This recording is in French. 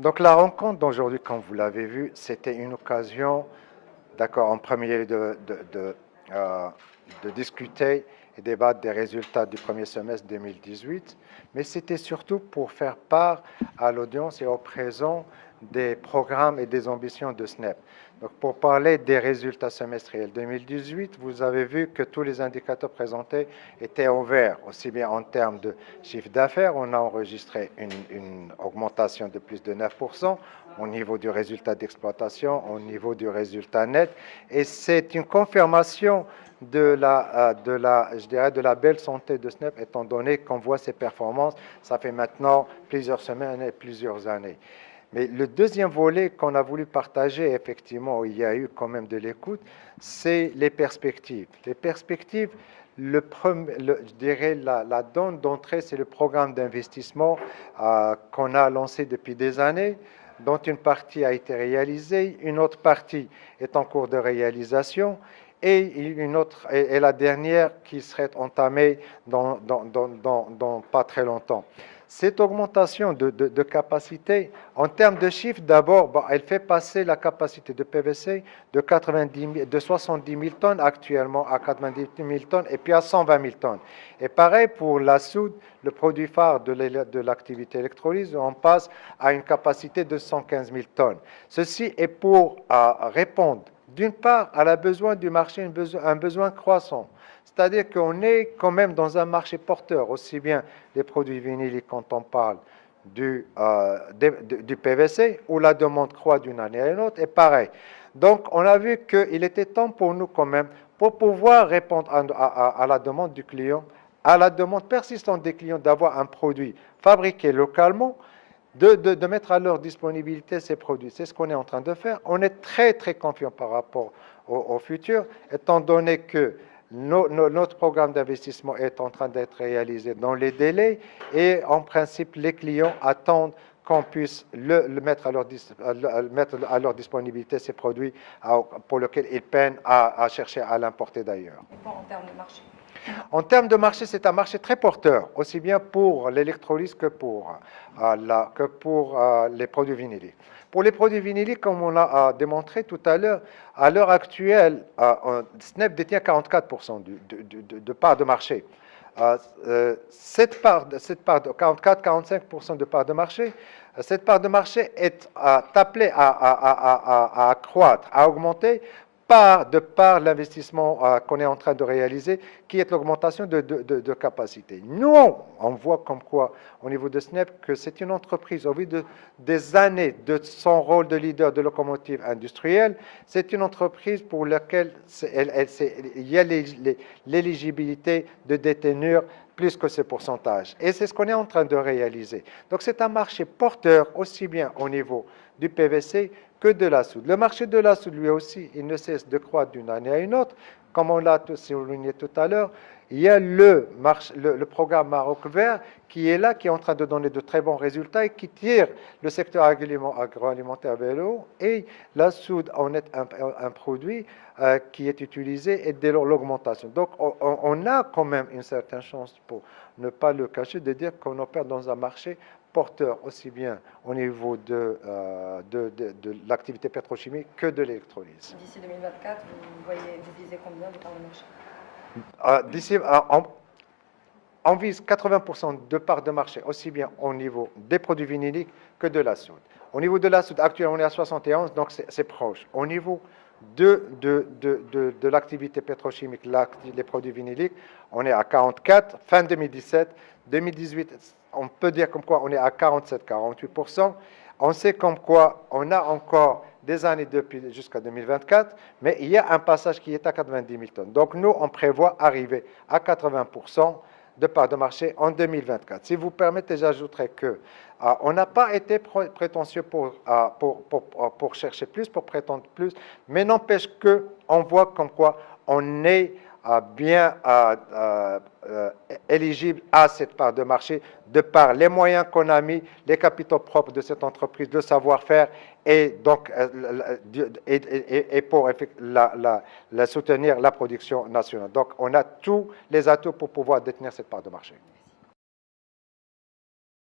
Donc la rencontre d'aujourd'hui, comme vous l'avez vu, c'était une occasion, d'accord, en premier lieu de discuter et débattre des résultats du premier semestre 2018, mais c'était surtout pour faire part à l'audience et au présent des programmes et des ambitions de SNEP. Donc pour parler des résultats semestriels 2018, vous avez vu que tous les indicateurs présentés étaient en vert, aussi bien en termes de chiffre d'affaires, on a enregistré une augmentation de plus de 9% au niveau du résultat d'exploitation, au niveau du résultat net, et c'est une confirmation je dirais, de la belle santé de SNEP, étant donné qu'on voit ses performances, ça fait maintenant plusieurs semaines et plusieurs années. Mais le deuxième volet qu'on a voulu partager, effectivement, où il y a eu quand même de l'écoute, c'est les perspectives. Les perspectives, je dirais la donne d'entrée, c'est le programme d'investissement qu'on a lancé depuis des années, dont une partie a été réalisée, une autre partie est en cours de réalisation, et la dernière qui serait entamée dans pas très longtemps. Cette augmentation de capacité, en termes de chiffres, d'abord, elle fait passer la capacité de PVC de 70 000 tonnes actuellement à 90 000 tonnes et puis à 120 000 tonnes. Et pareil pour la soude, le produit phare de l'activité électrolyse, on passe à une capacité de 115 000 tonnes. Ceci est pour répondre d'une part à la besoin du marché, un besoin croissant. C'est-à-dire qu'on est quand même dans un marché porteur, aussi bien des produits vinyliques quand on parle du PVC, où la demande croît d'une année à une autre, et pareil. Donc, on a vu qu'il était temps pour nous quand même, pour pouvoir répondre à la demande du client, à la demande persistante des clients d'avoir un produit fabriqué localement, de mettre à leur disponibilité ces produits. C'est ce qu'on est en train de faire. On est très, très confiant par rapport au futur, étant donné que notre programme d'investissement est en train d'être réalisé dans les délais et en principe, les clients attendent qu'on puisse mettre à leur disponibilité ces produits pour lesquels ils peinent à chercher à l'importer d'ailleurs. Et pas en termes de marché. En termes de marché, c'est un marché très porteur, aussi bien pour l'électrolyse que pour les produits vinyliques. Pour les produits vinyliques, comme on l'a démontré tout à l'heure actuelle, SNEP détient 44% de part de marché. Cette part de 44-45% de part de marché, cette part de marché est appelée à croître, à augmenter de par l'investissement qu'on est en train de réaliser, qui est l'augmentation de capacité. Nous, on voit comme quoi, au niveau de SNEP, que c'est une entreprise, au vu des années de son rôle de leader de locomotive industrielle, c'est une entreprise pour laquelle il y a l'éligibilité de détenir plus que ce pourcentage. Et c'est ce qu'on est en train de réaliser. Donc c'est un marché porteur, aussi bien au niveau du PVC que de la soude. Le marché de la soude, lui aussi, il ne cesse de croître d'une année à une autre. Comme on l'a souligné tout à l'heure, il y a le programme Maroc Vert qui est là, qui est en train de donner de très bons résultats et qui tire le secteur agroalimentaire vers le haut. Et la soude en est un produit qui est utilisé et dès l'augmentation. Donc, on a quand même une certaine chance, pour ne pas le cacher, de dire qu'on opère dans un marché porteur aussi bien au niveau de l'activité pétrochimique que de l'électrolyse. D'ici 2024, vous visez combien de parts de marché? D'ici, on vise 80% de parts de marché, aussi bien au niveau des produits vinyliques que de la soude. Au niveau de la soude, actuellement, on est à 71, donc c'est proche. Au niveau de l'activité pétrochimique, les produits vinyliques, on est à 44, fin 2017. 2018, on peut dire comme quoi on est à 47-48%. On sait comme quoi on a encore des années jusqu'à 2024, mais il y a un passage qui est à 90 000 tonnes. Donc nous, on prévoit arriver à 80% de part de marché en 2024. Si vous permettez, j'ajouterai que on n'a pas été prétentieux pour chercher plus, pour prétendre plus, mais n'empêche qu'on voit comme quoi on est bien éligible à cette part de marché de par les moyens qu'on a mis, les capitaux propres de cette entreprise, le savoir-faire et donc pour soutenir la production nationale. Donc on a tous les atouts pour pouvoir détenir cette part de marché.